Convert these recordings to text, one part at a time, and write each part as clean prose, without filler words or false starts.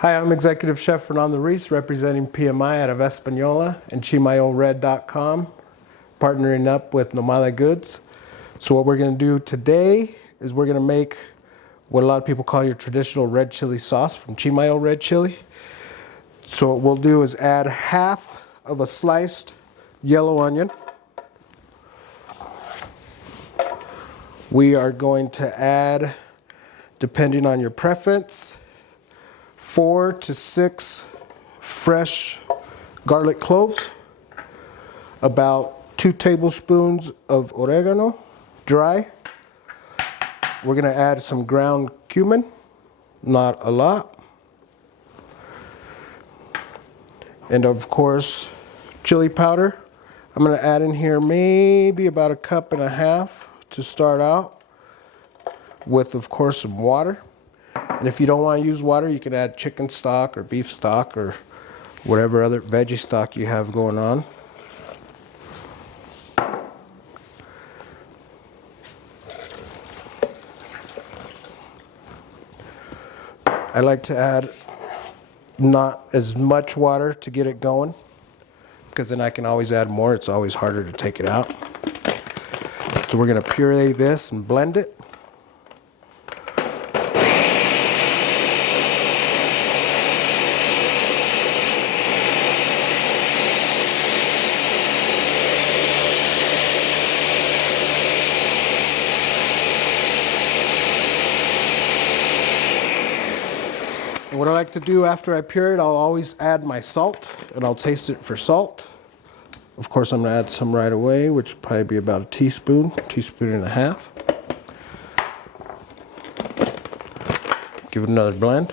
Hi, I'm Executive Chef Fernando Ruiz, representing PMI out of Española and ChimayoRed.com, partnering up with Nomada Goods. So what we're going to do today is we're going to make what a lot of people call your traditional red chili sauce from Chimayo Red Chile. So what we'll do is add half of a sliced yellow onion. We are going to add, depending on your preference, 4 to 6 fresh garlic cloves, about 2 tablespoons of oregano, dry. We're going to add some ground cumin, not a lot. And of course, chili powder. I'm going to add in here maybe about 1.5 cups to start out with, of course, some water. And if you don't want to use water, you can add chicken stock or beef stock or whatever other veggie stock you have going on. I like to add not as much water to get it going, because then I can always add more. It's always harder to take it out. So we're going to puree this and blend it. And what I like to do after I puree it, I'll always add my salt, and I'll taste it for salt. Of course, I'm going to add some right away, which will probably be about a teaspoon, teaspoon and a half. Give it another blend.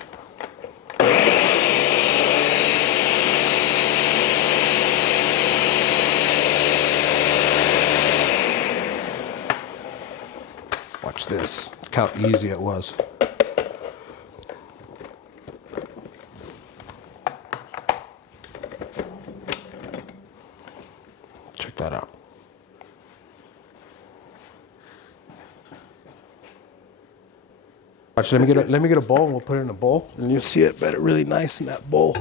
Watch this. Look how easy it was. Check that out. Watch, let me get a bowl, and we'll put it in a bowl, and you'll see it better, really nice in that bowl.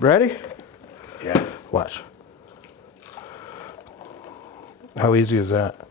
Ready? Yeah. Watch. How easy is that?